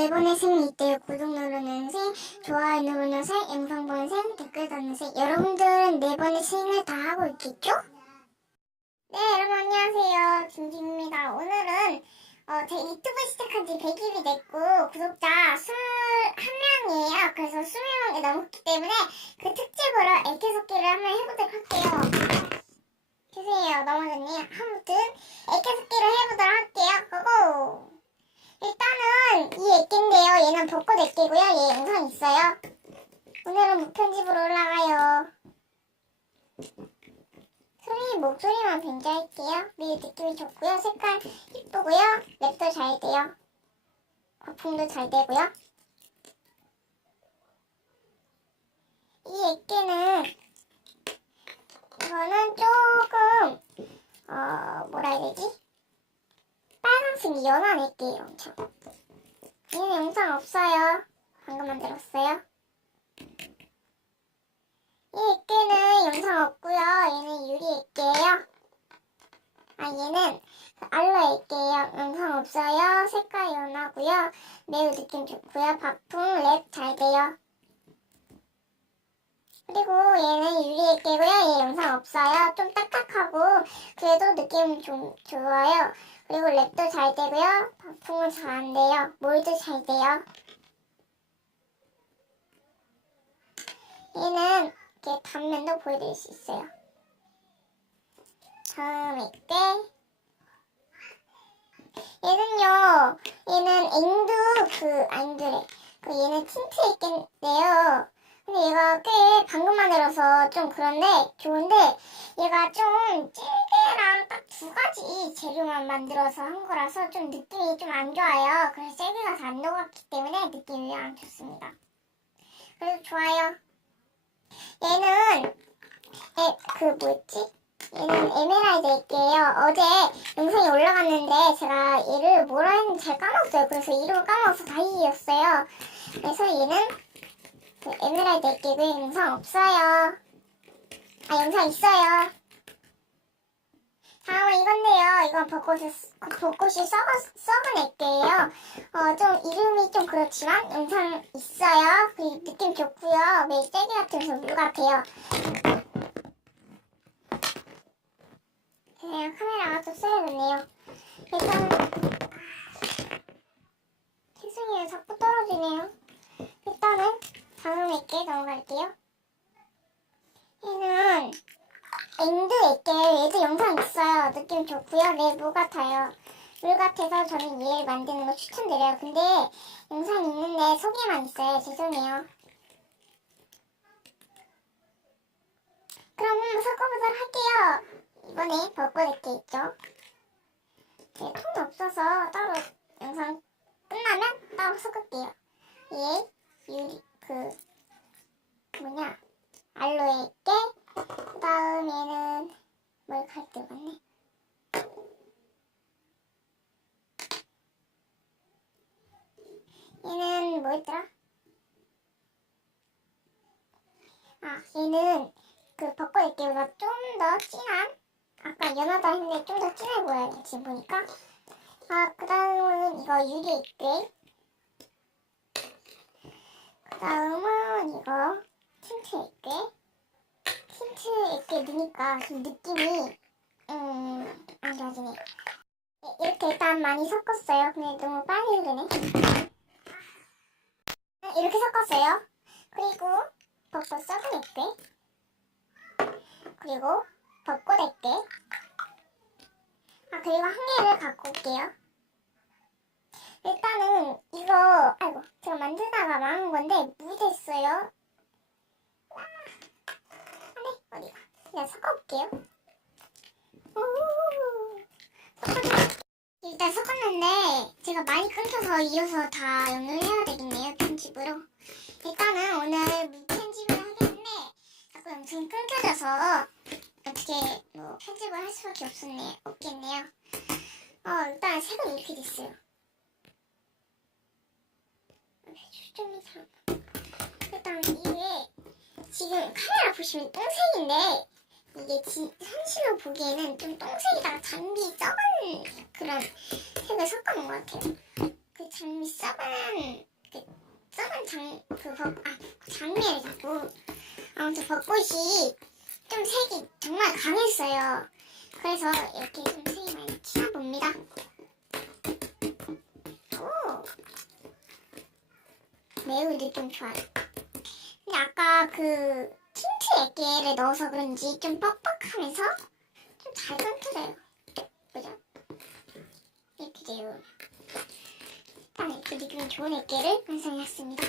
4번의 셈이 있대요. 구독 누르는 셈, 좋아요 누르는 셈, 영상 보는 셈, 댓글 다는 셈. 여러분들은 4번의 셈을 다 하고 있겠죠? 네, 여러분 안녕하세요. 김김입니다. 오늘은 제 유튜브 시작한 지 100일이 됐고 구독자 21명이에요. 그래서 20명이 넘었기 때문에 그 특집으로 액괴섞기를 한번 해보도록 할게요. 주세요. 넘어졌네요. 아무튼 액괴섞기를 해보도록 할게요. 고고! 일단은 이 액괴인데요. 얘는 벚꽃 액괴고요. 얘 영상 있어요. 오늘은 무편집으로 올라가요. 목소리만 변조할게요. 미리 느낌이 좋고요. 색깔 이쁘고요. 랩도 잘 돼요. 거품도 잘 되고요. 이 액괴는 이거는 조금 뭐라 해야 되지? 빨간색이 연한 액괴예요. 엄청. 얘는 영상 없어요. 방금 만들었어요. 이 액괴는 영상 없고요. 얘는 유리 액괴예요. 얘는 알로 액괴예요. 영상 없어요. 색깔 연하고요. 매우 느낌 좋고요. 박풍 랩 잘 돼요. 그리고 얘는 유리 액괴고요. 얘 영상 없어요. 좀 딱딱하고 그래도 느낌 좀 좋아요. 그리고 랩도 잘 되고요. 박풍은 잘 안 돼요. 몰도 잘 돼요. 얘는 이렇게 단면도 보여드릴 수 있어요. 다음 액괴. 얘는요, 얘는 앵두래. 얘는 틴트 액괴인데요. 근데 얘가 꽤 방금 만들어서 좀 그런데 좋은데, 얘가 좀 찔개랑 딱 2가지 재료만 만들어서 한 거라서 좀 느낌이 좀 안 좋아요. 그래서 찔개가 잘 안 녹았기 때문에 느낌이 안 좋습니다. 그래도 좋아요. 얘는 얘는 에메랄드 액괴예요. 어제 영상이 올라갔는데 제가 얘를 뭐라 했는지 잘 까먹었어요. 그래서 이름을 까먹어서 다행이었어요. 그래서 얘는 에메랄드 액괴고 영상 없어요. 영상 있어요. 다음은 이건데요. 이건 벚꽃이 썩은 액괴예요. 좀 이름이 좀 그렇지만 영상 있어요. 그리고 느낌 좋고요. 매일 젤리 같으면서 물 같아요. 그냥 카메라가 좀 써야겠네요. 일단 죄송해요. 자꾸 떨어지네요. 일단은 다음 액괴 넘어갈게요. 얘는 앵두 액괴. 얘도 영상 있어요. 느낌 좋고요. 네, 물 같아요. 물 같아서 저는 얘를 만드는 거 추천드려요. 근데 영상 있는데 소개만 있어요. 죄송해요. 그럼 한번 섞어보도록 할게요. 이번에 벚꽃 액괴 있죠? 제 톤도 없어서 따로 영상 끝나면 따로 섞을게요. 얘 알로에 액괴. 그 다음 얘는 뭘 갈등 같네. 얘는 뭐였더라? 얘는 벚꽃 액괴보다 좀 더 진한, 아까 연하다 했는데 좀 더 진해 보여요. 지금 보니까. 그 다음은 이거 유리 액괴. 그 다음은 이거 틴트 액괴. 틴트 액괴 넣으니까 좀 느낌이 안 좋아지네. 이렇게 일단 많이 섞었어요. 근데 너무 빨리 흐르네. 이렇게 섞었어요. 그리고 벚꽃 썩은 액괴. 그리고 벚꽃 액괴. 그리고 한 개를 갖고 올게요. 일단은 이거 제가 만들다가 망한 건데 물이 됐어요. 어디가? 그냥 섞어볼게요. 일단 섞었는데 제가 많이 끊겨서 이어서 다 연결해야 되겠네요. 편집으로. 일단은 오늘 무편집을 하겠는데 자꾸 영상이 끊겨져서 어떻게 편집을 할 수밖에 없겠네요. 일단 색은 이렇게 됐어요. 좀 이상. 일단 이게 지금 카메라 보시면 똥색인데 이게 현실로 보기에는 좀 똥색에다가 잔디 썩은 그런 색을 섞어놓은 것 같아요. 장미를 자꾸. 아무튼 벚꽃이 좀 색이 정말 강했어요. 그래서 이렇게 좀 색이 많이 튀나 봅니다. 오, 매우 느낌 좋아요. 근데 아까 그 틴트 액괴를 넣어서 그런지 좀 뻑뻑하면서 좀 잘 끊겨져요. 그죠? 이렇게 돼요. 일단 이렇게 느낌 좋은 액괴를 완성했습니다.